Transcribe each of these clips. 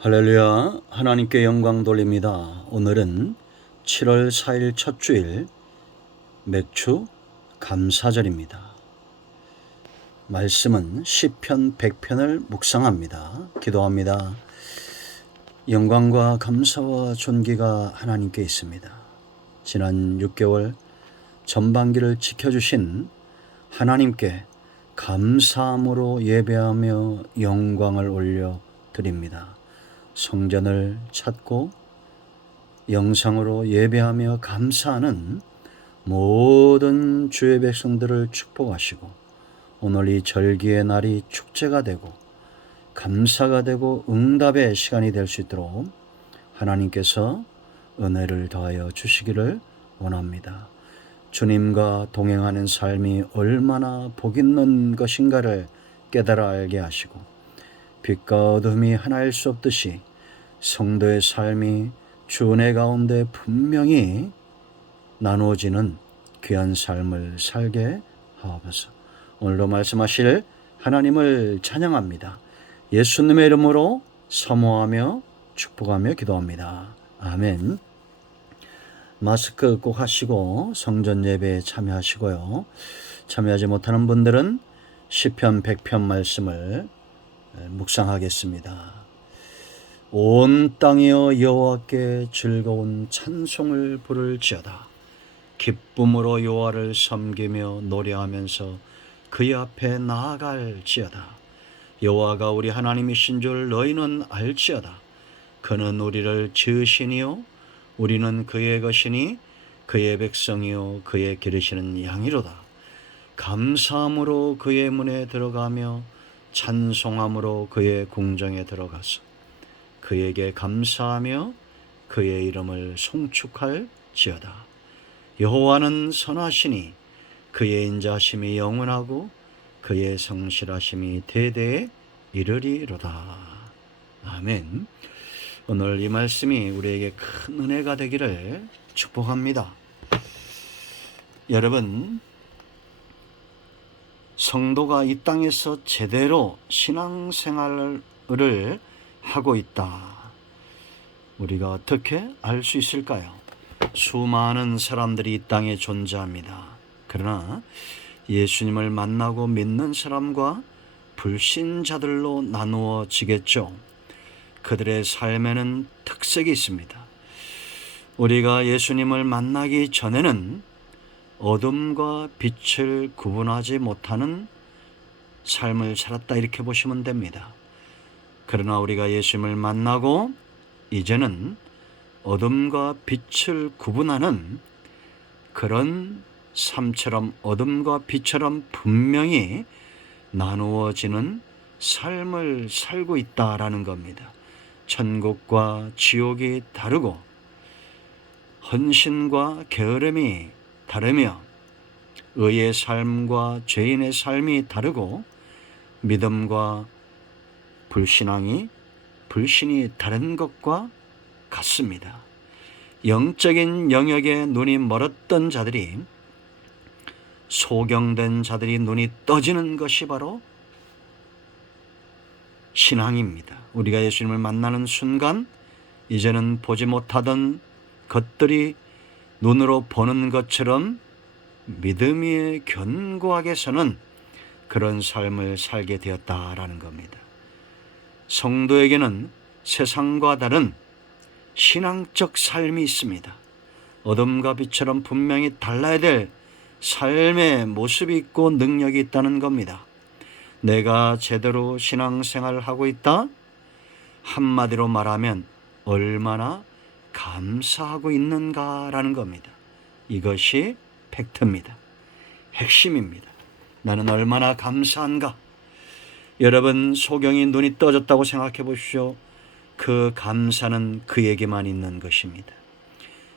할렐루야, 하나님께 영광 돌립니다. 오늘은 7월 4일 첫 주일 맥주 감사절입니다. 말씀은 시편 100편을 묵상합니다. 기도합니다. 영광과 감사와 존귀가 하나님께 있습니다. 지난 6개월 전반기를 지켜주신 하나님께 감사함으로 예배하며 영광을 올려드립니다. 성전을 찾고 영상으로 예배하며 감사하는 모든 주의 백성들을 축복하시고 오늘 이 절기의 날이 축제가 되고 감사가 되고 응답의 시간이 될 수 있도록 하나님께서 은혜를 더하여 주시기를 원합니다. 주님과 동행하는 삶이 얼마나 복 있는 것인가를 깨달아 알게 하시고 빛과 어둠이 하나일 수 없듯이 성도의 삶이 주 은혜 가운데 분명히 나누어지는 귀한 삶을 살게 하옵소서. 오늘도 말씀하실 하나님을 찬양합니다. 예수님의 이름으로 사모하며 축복하며 기도합니다. 아멘. 마스크 꼭 하시고 성전 예배에 참여하시고요. 참여하지 못하는 분들은 시편 100편 말씀을 묵상하겠습니다. 온 땅이여 여호와께 즐거운 찬송을 부를지어다. 기쁨으로 여호와를 섬기며 노래하면서 그의 앞에 나아갈지어다. 여호와가 우리 하나님이신 줄 너희는 알지어다. 그는 우리를 지으시니요 우리는 그의 것이니 그의 백성이요 그의 기르시는 양이로다. 감사함으로 그의 문에 들어가며 찬송함으로 그의 궁정에 들어가서 그에게 감사하며 그의 이름을 송축할지어다. 여호와는 선하시니 그의 인자하심이 영원하고 그의 성실하심이 대대에 이르리로다. 아멘. 오늘 이 말씀이 우리에게 큰 은혜가 되기를 축복합니다. 여러분, 성도가 이 땅에서 제대로 신앙생활을 하고 있다. 우리가 어떻게 알 수 있을까요? 수많은 사람들이 이 땅에 존재합니다. 그러나 예수님을 만나고 믿는 사람과 불신자들로 나누어지겠죠. 그들의 삶에는 특색이 있습니다. 우리가 예수님을 만나기 전에는 어둠과 빛을 구분하지 못하는 삶을 살았다 이렇게 보시면 됩니다. 그러나 우리가 예수님을 만나고 이제는 어둠과 빛을 구분하는 그런 삶처럼 어둠과 빛처럼 분명히 나누어지는 삶을 살고 있다라는 겁니다. 천국과 지옥이 다르고 헌신과 게으름이 다르며 의의 삶과 죄인의 삶이 다르고 믿음과 불신이 다른 것과 같습니다. 영적인 영역에 눈이 멀었던 자들이 소경된 자들이 눈이 떠지는 것이 바로 신앙입니다. 우리가 예수님을 만나는 순간 이제는 보지 못하던 것들이 눈으로 보는 것처럼 믿음 위에 견고하게 서는 그런 삶을 살게 되었다라는 겁니다. 성도에게는 세상과 다른 신앙적 삶이 있습니다. 어둠과 빛처럼 분명히 달라야 될 삶의 모습이 있고 능력이 있다는 겁니다. 내가 제대로 신앙생활을 하고 있다? 한마디로 말하면 얼마나 감사하고 있는가라는 겁니다. 이것이 팩트입니다. 핵심입니다. 나는 얼마나 감사한가? 여러분, 소경이 눈이 떠졌다고 생각해 보십시오. 그 감사는 그에게만 있는 것입니다.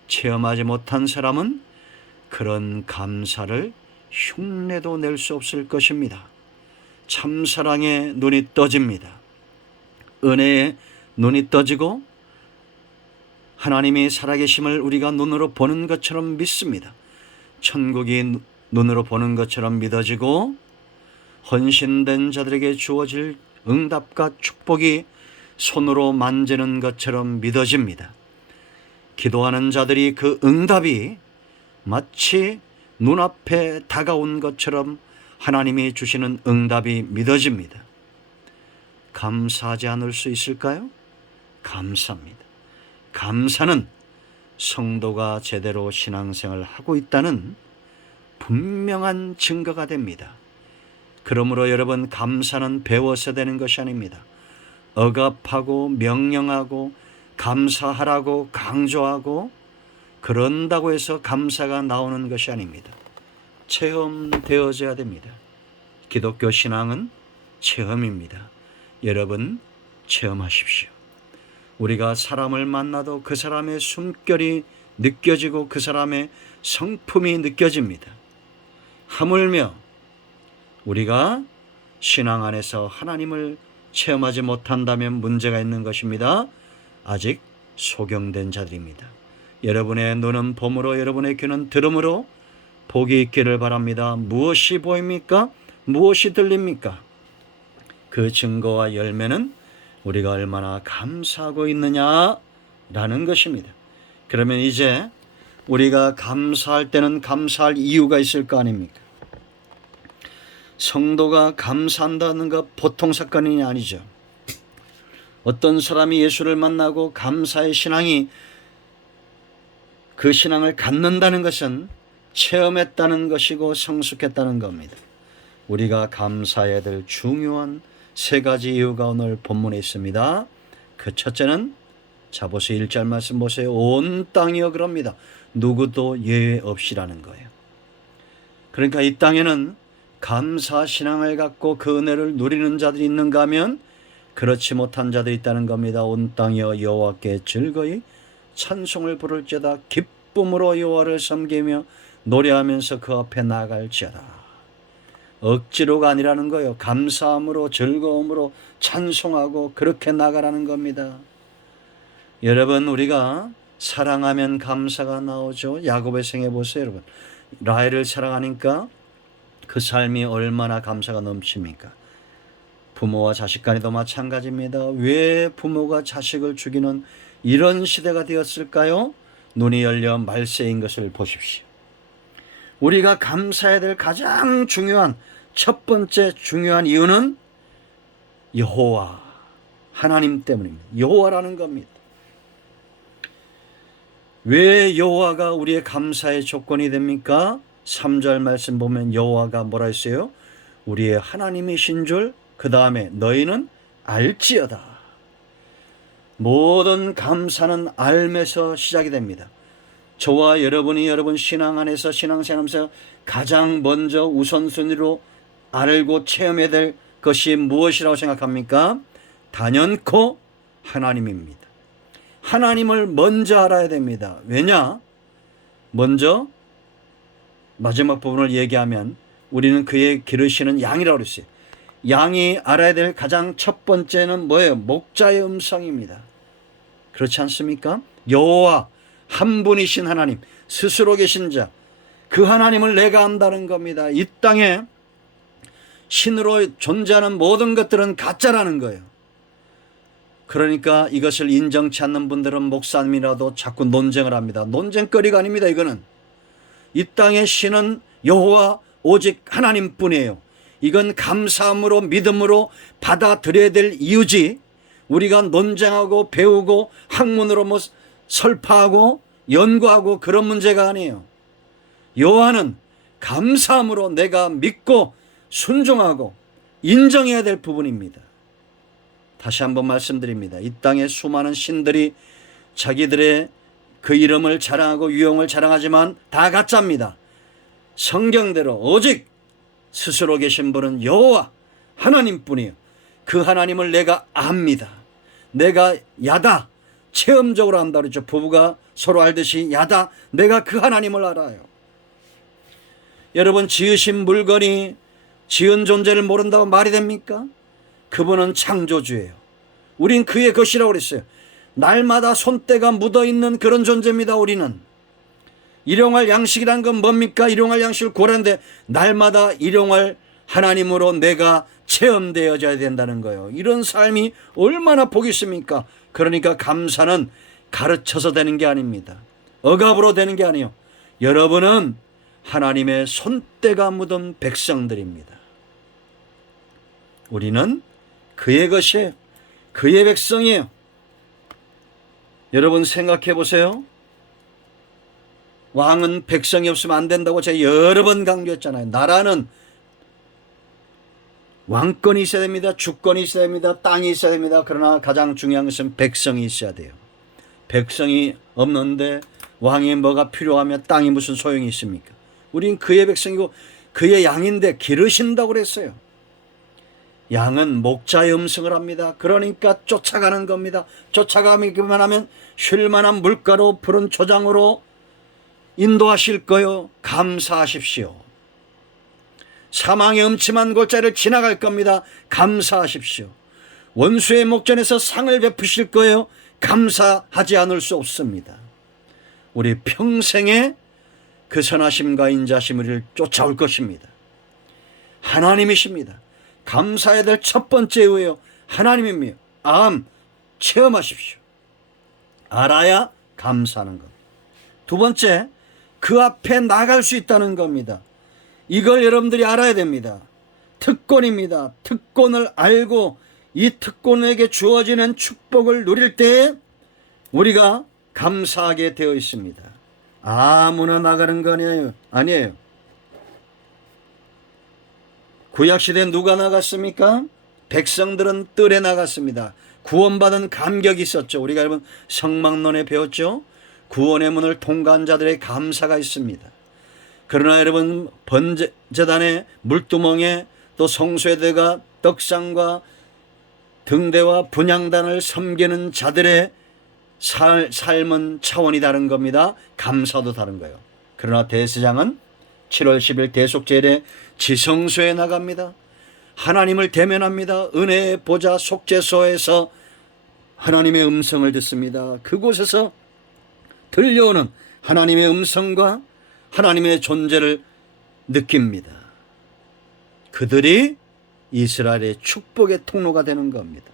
체험하지 못한 사람은 그런 감사를 흉내도 낼 수 없을 것입니다. 참사랑에 눈이 떠집니다. 은혜에 눈이 떠지고 하나님이 살아계심을 우리가 눈으로 보는 것처럼 믿습니다. 천국이 눈으로 보는 것처럼 믿어지고 헌신된 자들에게 주어질 응답과 축복이 손으로 만지는 것처럼 믿어집니다. 기도하는 자들이 그 응답이 마치 눈앞에 다가온 것처럼 하나님이 주시는 응답이 믿어집니다. 감사하지 않을 수 있을까요? 감사합니다. 감사는 성도가 제대로 신앙생활을 하고 있다는 분명한 증거가 됩니다. 그러므로 여러분, 감사는 배워서 되는 것이 아닙니다. 억압하고 명령하고 감사하라고 강조하고 그런다고 해서 감사가 나오는 것이 아닙니다. 체험되어져야 됩니다. 기독교 신앙은 체험입니다. 여러분, 체험하십시오. 우리가 사람을 만나도 그 사람의 숨결이 느껴지고 그 사람의 성품이 느껴집니다. 하물며 우리가 신앙 안에서 하나님을 체험하지 못한다면 문제가 있는 것입니다. 아직 소경된 자들입니다. 여러분의 눈은 봄으로, 여러분의 귀는 들음으로 복이 있기를 바랍니다. 무엇이 보입니까? 무엇이 들립니까? 그 증거와 열매는 우리가 얼마나 감사하고 있느냐라는 것입니다. 그러면 이제 우리가 감사할 때는 감사할 이유가 있을 거 아닙니까? 성도가 감사한다는 것 보통 사건이 아니죠. 어떤 사람이 예수를 만나고 감사의 신앙이, 그 신앙을 갖는다는 것은 체험했다는 것이고 성숙했다는 겁니다. 우리가 감사해야 될 중요한 세 가지 이유가 오늘 본문에 있습니다. 그 첫째는, 자 보세요, 1절 말씀 보세요. 온 땅이여 그럽니다. 누구도 예외 없이라는 거예요. 그러니까 이 땅에는 감사 신앙을 갖고 그 은혜를 누리는 자들이 있는가 하면 그렇지 못한 자들이 있다는 겁니다. 온 땅이여 여호와께 즐거이 찬송을 부를지어다. 기쁨으로 여호와를 섬기며 노래하면서 그 앞에 나아갈지어다. 억지로가 아니라는 거예요. 감사함으로, 즐거움으로 찬송하고 그렇게 나가라는 겁니다. 여러분, 우리가 사랑하면 감사가 나오죠. 야곱의 생애 보세요, 여러분. 라헬을 사랑하니까 그 삶이 얼마나 감사가 넘칩니까? 부모와 자식 간에도 마찬가지입니다. 왜 부모가 자식을 죽이는 이런 시대가 되었을까요? 눈이 열려 말세인 것을 보십시오. 우리가 감사해야 될 가장 중요한, 첫 번째 중요한 이유는 여호와, 하나님 때문입니다. 여호와라는 겁니다. 왜 여호와가 우리의 감사의 조건이 됩니까? 3절 말씀 보면 여호와가 뭐라 했어요? 우리의 하나님이신 줄, 그 다음에 너희는 알지어다. 모든 감사는 알면서 시작이 됩니다. 저와 여러분이 여러분 신앙 안에서 신앙생활하면서 가장 먼저 우선순위로 알고 체험해야 될 것이 무엇이라고 생각합니까? 단연코 하나님입니다. 하나님을 먼저 알아야 됩니다. 왜냐? 먼저 마지막 부분을 얘기하면 우리는 그의 기르시는 양이라고 그랬어요. 양이 알아야 될 가장 첫 번째는 뭐예요? 목자의 음성입니다. 그렇지 않습니까? 여호와, 한 분이신 하나님, 스스로 계신 자, 그 하나님을 내가 안다는 겁니다. 이 땅에 신으로 존재하는 모든 것들은 가짜라는 거예요. 그러니까 이것을 인정치 않는 분들은 목사님이라도 자꾸 논쟁을 합니다. 논쟁거리가 아닙니다. 이거는 이 땅의 신은 여호와 오직 하나님뿐이에요. 이건 감사함으로 믿음으로 받아들여야 될 이유지, 우리가 논쟁하고 배우고 학문으로 뭐 설파하고 연구하고 그런 문제가 아니에요. 여호와는 감사함으로 내가 믿고 순종하고 인정해야 될 부분입니다. 다시 한번 말씀드립니다. 이 땅에 수많은 신들이 자기들의 그 이름을 자랑하고 유형을 자랑하지만 다 가짜입니다. 성경대로 오직 스스로 계신 분은 여호와 하나님뿐이에요. 그 하나님을 내가 압니다. 내가 야다, 체험적으로 안다 그랬죠. 부부가 서로 알듯이 야다, 내가 그 하나님을 알아요. 여러분, 지으신 물건이 지은 존재를 모른다고 말이 됩니까? 그분은 창조주예요. 우린 그의 것이라고 그랬어요. 날마다 손때가 묻어있는 그런 존재입니다. 우리는 일용할 양식이란 건 뭡니까? 일용할 양식을 구하는데 날마다 일용할 하나님으로 내가 체험되어져야 된다는 거예요. 이런 삶이 얼마나 복이 있습니까? 그러니까 감사는 가르쳐서 되는 게 아닙니다. 억압으로 되는 게 아니에요. 여러분은 하나님의 손때가 묻은 백성들입니다. 우리는 그의 것이에요. 그의 백성이에요. 여러분 생각해 보세요. 왕은 백성이 없으면 안 된다고 제가 여러 번 강조했잖아요. 나라는 왕권이 있어야 됩니다. 주권이 있어야 됩니다. 땅이 있어야 됩니다. 그러나 가장 중요한 것은 백성이 있어야 돼요. 백성이 없는데 왕이 뭐가 필요하면 땅이 무슨 소용이 있습니까? 우린 그의 백성이고 그의 양인데 기르신다고 그랬어요. 양은 목자의 음성을 합니다. 그러니까 쫓아가는 겁니다. 쫓아가기만 하면 쉴만한 물가로 푸른 초장으로 인도하실 거요. 감사하십시오. 사망의 음침한 골짜기를 지나갈 겁니다. 감사하십시오. 원수의 목전에서 상을 베푸실 거예요. 감사하지 않을 수 없습니다. 우리 평생에 그 선하심과 인자심을 우리를 쫓아올 것입니다. 하나님이십니다. 감사해야 될 첫 번째 의예요. 하나님입니다. 체험하십시오. 알아야 감사하는 것. 두 번째, 그 앞에 나갈 수 있다는 겁니다. 이걸 여러분들이 알아야 됩니다. 특권입니다. 특권을 알고 이 특권에게 주어지는 축복을 누릴 때에 우리가 감사하게 되어 있습니다. 아무나 나가는 거 아니에요. 구약시대에 누가 나갔습니까? 백성들은 뜰에 나갔습니다. 구원받은 감격이 있었죠. 우리가 여러분 성막론에 배웠죠. 구원의 문을 통과한 자들의 감사가 있습니다. 그러나 여러분 번제단의 물두멍에 또 성소에다가 떡상과 등대와 분향단을 섬기는 자들의 삶은 차원이 다른 겁니다. 감사도 다른 거예요. 그러나 대제사장은 7월 10일 대속제일에 지성소에 나갑니다. 하나님을 대면합니다. 은혜의 보좌 속죄소에서 하나님의 음성을 듣습니다. 그곳에서 들려오는 하나님의 음성과 하나님의 존재를 느낍니다. 그들이 이스라엘의 축복의 통로가 되는 겁니다.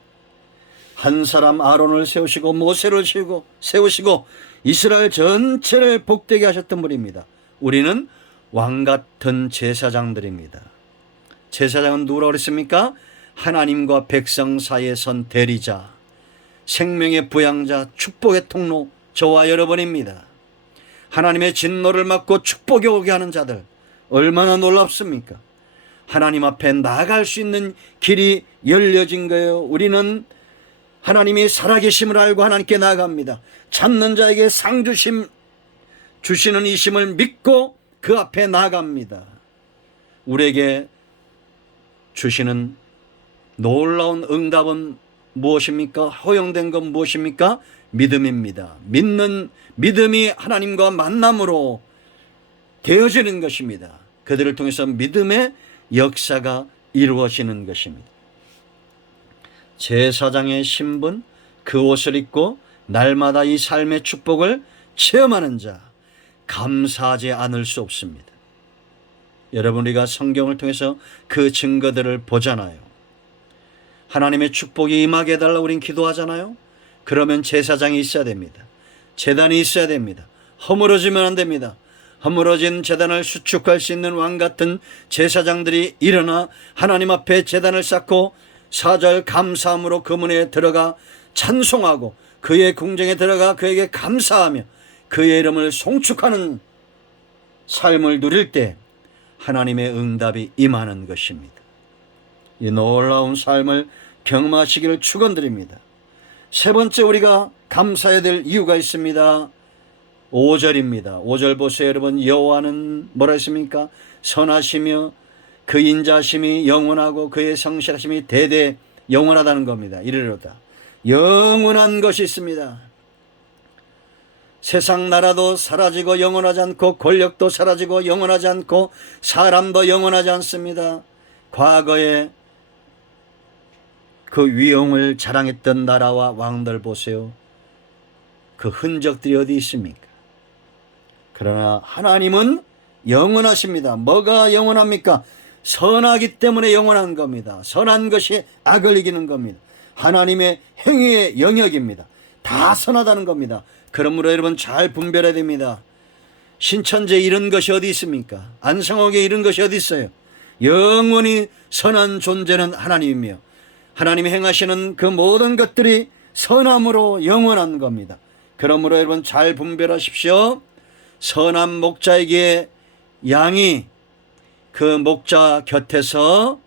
한 사람 아론을 세우시고 모세를 세우시고 이스라엘 전체를 복되게 하셨던 분입니다. 우리는 왕같은 제사장들입니다. 제사장은 누구라고 그랬습니까? 하나님과 백성 사이에 선 대리자, 생명의 부양자, 축복의 통로, 저와 여러분입니다. 하나님의 진노를 막고 축복이 오게 하는 자들, 얼마나 놀랍습니까? 하나님 앞에 나아갈 수 있는 길이 열려진 거예요. 우리는 하나님이 살아계심을 알고 하나님께 나아갑니다. 찾는 자에게 상 주시는 이심을 믿고 그 앞에 나아갑니다. 우리에게 주시는 놀라운 응답은 무엇입니까? 허용된 건 무엇입니까? 믿음입니다. 믿는 믿음이 하나님과 만남으로 되어지는 것입니다. 그들을 통해서 믿음의 역사가 이루어지는 것입니다. 제사장의 신분, 그 옷을 입고 날마다 이 삶의 축복을 체험하는 자, 감사하지 않을 수 없습니다. 여러분, 우리가 성경을 통해서 그 증거들을 보잖아요. 하나님의 축복이 임하게 해달라고 우린 기도하잖아요. 그러면 제사장이 있어야 됩니다. 제단이 있어야 됩니다. 허물어지면 안 됩니다. 허물어진 제단을 수축할 수 있는 왕같은 제사장들이 일어나 하나님 앞에 제단을 쌓고 4절 감사함으로 그 문에 들어가 찬송하고 그의 궁정에 들어가 그에게 감사하며 그의 이름을 송축하는 삶을 누릴 때 하나님의 응답이 임하는 것입니다. 이 놀라운 삶을 경험하시기를 축원드립니다. 세 번째, 우리가 감사해야 될 이유가 있습니다. 5절입니다. 5절 보세요. 여러분, 여호와는 뭐라 했습니까? 선하시며 그 인자심이 영원하고 그의 성실하심이 대대 영원하다는 겁니다. 이르로다. 영원한 것이 있습니다. 세상 나라도 사라지고 영원하지 않고 권력도 사라지고 영원하지 않고 사람도 영원하지 않습니다. 과거에 그 위엄을 자랑했던 나라와 왕들 보세요. 그 흔적들이 어디 있습니까? 그러나 하나님은 영원하십니다. 뭐가 영원합니까? 선하기 때문에 영원한 겁니다. 선한 것이 악을 이기는 겁니다. 하나님의 행위의 영역입니다. 다 선하다는 겁니다. 그러므로 여러분 잘 분별해야 됩니다. 신천지에 이런 것이 어디 있습니까? 안성옥에 이런 것이 어디 있어요? 영원히 선한 존재는 하나님이며 하나님이 행하시는 그 모든 것들이 선함으로 영원한 겁니다. 그러므로 여러분 잘 분별하십시오. 선한 목자에게 양이 그 목자 곁에서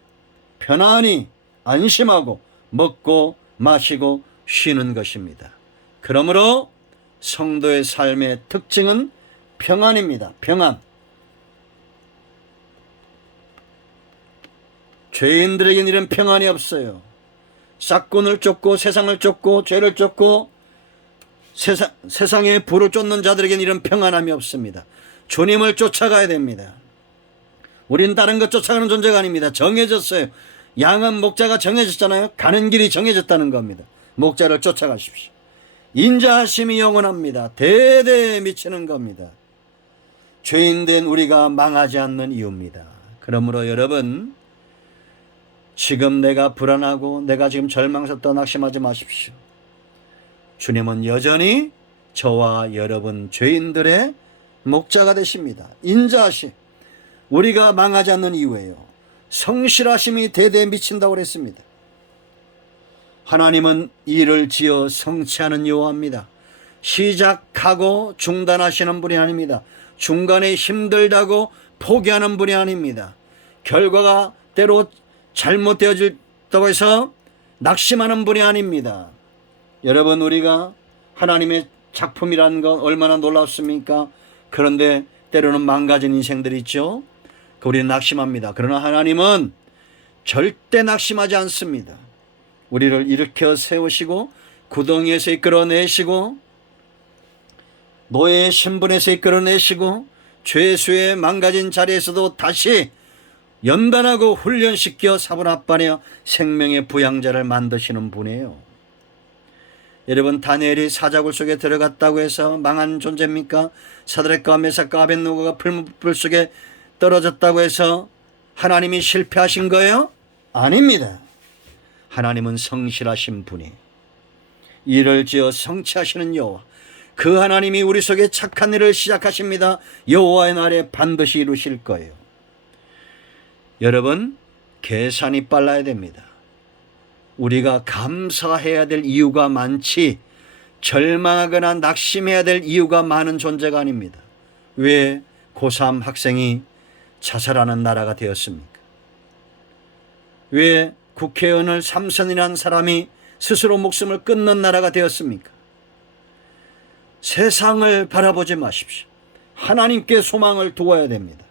편안히 안심하고 먹고 마시고 쉬는 것입니다. 그러므로 성도의 삶의 특징은 평안입니다. 평안. 죄인들에게는 이런 평안이 없어요. 싹군을 쫓고 세상을 쫓고 죄를 쫓고 세상의 부를 쫓는 자들에게는 이런 평안함이 없습니다. 주님을 쫓아가야 됩니다. 우린 다른 것 쫓아가는 존재가 아닙니다. 정해졌어요. 양은 목자가 정해졌잖아요. 가는 길이 정해졌다는 겁니다. 목자를 쫓아가십시오. 인자하심이 영원합니다. 대대에 미치는 겁니다. 죄인된 우리가 망하지 않는 이유입니다. 그러므로 여러분, 지금 내가 불안하고 내가 지금 절망스럽다 낙심하지 마십시오. 주님은 여전히 저와 여러분 죄인들의 목자가 되십니다. 인자하심, 우리가 망하지 않는 이유예요. 성실하심이 대대에 미친다고 그랬습니다. 하나님은 일을 지어 성취하는 여호와입니다. 시작하고 중단하시는 분이 아닙니다. 중간에 힘들다고 포기하는 분이 아닙니다. 결과가 때로 잘못되어졌다고 해서 낙심하는 분이 아닙니다. 여러분, 우리가 하나님의 작품이라는 건 얼마나 놀랍습니까? 그런데 때로는 망가진 인생들이 있죠. 우리는 낙심합니다. 그러나 하나님은 절대 낙심하지 않습니다. 우리를 일으켜 세우시고 구덩이에서 이끌어내시고 노예의 신분에서 이끌어내시고 죄수의 망가진 자리에서도 다시 연단하고 훈련시켜 사분합반하여 생명의 부양자를 만드시는 분이에요. 여러분, 다니엘이 사자굴 속에 들어갔다고 해서 망한 존재입니까? 사드락과 메삭과 아벳느고가 풀무불 속에 떨어졌다고 해서 하나님이 실패하신 거예요? 아닙니다. 하나님은 성실하신 분이 일을 지어 성취하시는 여호와, 그 하나님이 우리 속에 착한 일을 시작하십니다. 여호와의 날에 반드시 이루실 거예요. 여러분, 계산이 빨라야 됩니다. 우리가 감사해야 될 이유가 많지 절망하거나 낙심해야 될 이유가 많은 존재가 아닙니다. 왜 고3 학생이 자살하는 나라가 되었습니까? 왜 국회의원을 삼선이라는 사람이 스스로 목숨을 끊는 나라가 되었습니까? 세상을 바라보지 마십시오. 하나님께 소망을 두어야 됩니다.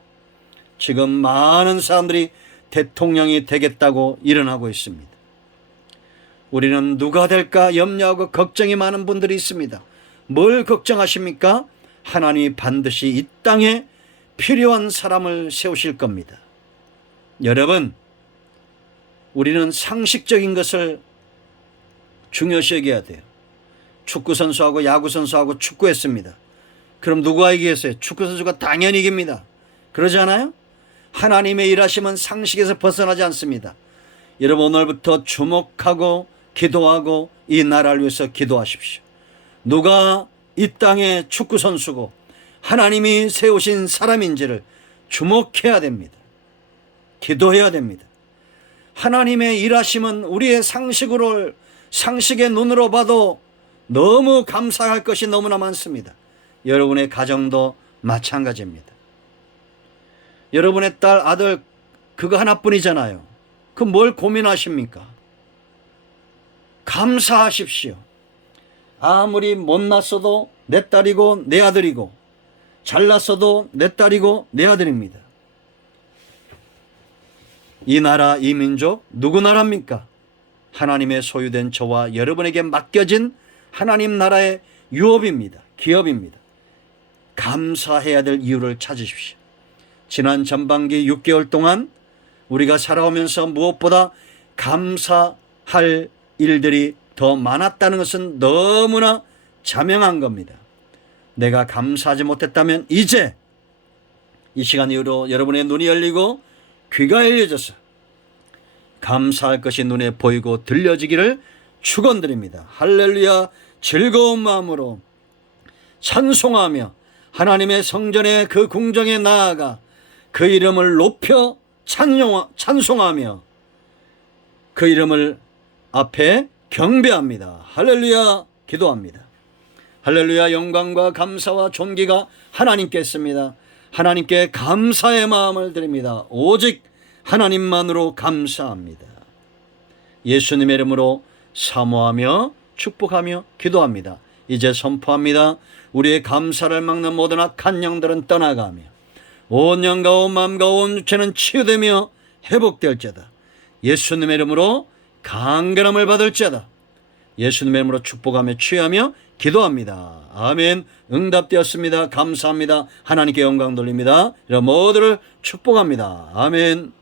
지금 많은 사람들이 대통령이 되겠다고 일어나고 있습니다. 우리는 누가 될까 염려하고 걱정이 많은 분들이 있습니다. 뭘 걱정하십니까? 하나님이 반드시 이 땅에 필요한 사람을 세우실 겁니다. 여러분, 우리는 상식적인 것을 중요시 여겨야 돼요. 축구선수하고 야구선수하고 축구했습니다. 그럼 누가 이기겠어요? 축구선수가 당연히 이깁니다. 그러지 않아요? 하나님의 일하심은 상식에서 벗어나지 않습니다. 여러분, 오늘부터 주목하고 기도하고 이 나라를 위해서 기도하십시오. 누가 이 땅의 축구선수고 하나님이 세우신 사람인지를 주목해야 됩니다. 기도해야 됩니다. 하나님의 일하심은 우리의 상식의 눈으로 봐도 너무 감사할 것이 너무나 많습니다. 여러분의 가정도 마찬가지입니다. 여러분의 딸, 아들 그거 하나뿐이잖아요. 그 뭘 고민하십니까? 감사하십시오. 아무리 못났어도 내 딸이고 내 아들이고 잘났어도 내 딸이고 내 아들입니다. 이 나라, 이 민족 누구 나라입니까? 하나님의 소유된 저와 여러분에게 맡겨진 하나님 나라의 유업입니다. 기업입니다. 감사해야 될 이유를 찾으십시오. 지난 전반기 6개월 동안 우리가 살아오면서 무엇보다 감사할 일들이 더 많았다는 것은 너무나 자명한 겁니다. 내가 감사하지 못했다면 이제 이 시간 이후로 여러분의 눈이 열리고 귀가 열려져서 감사할 것이 눈에 보이고 들려지기를 축원드립니다. 할렐루야. 즐거운 마음으로 찬송하며 하나님의 성전에 그 궁정에 나아가 그 이름을 높여 찬송하며 그 이름을 앞에 경배합니다. 할렐루야. 기도합니다. 할렐루야. 영광과 감사와 존귀가 하나님께 있습니다. 하나님께 감사의 마음을 드립니다. 오직 하나님만으로 감사합니다. 예수님의 이름으로 사모하며 축복하며 기도합니다. 이제 선포합니다. 우리의 감사를 막는 모든 악한 영들은 떠나가며 온 영과 온 마음과 온 육체는 치유되며 회복될지어다. 예수님의 이름으로 강건함을 받을지어다. 예수님의 이름으로 축복하며 취하며 기도합니다. 아멘. 응답되었습니다. 감사합니다. 하나님께 영광 돌립니다. 이런 모두를 축복합니다. 아멘.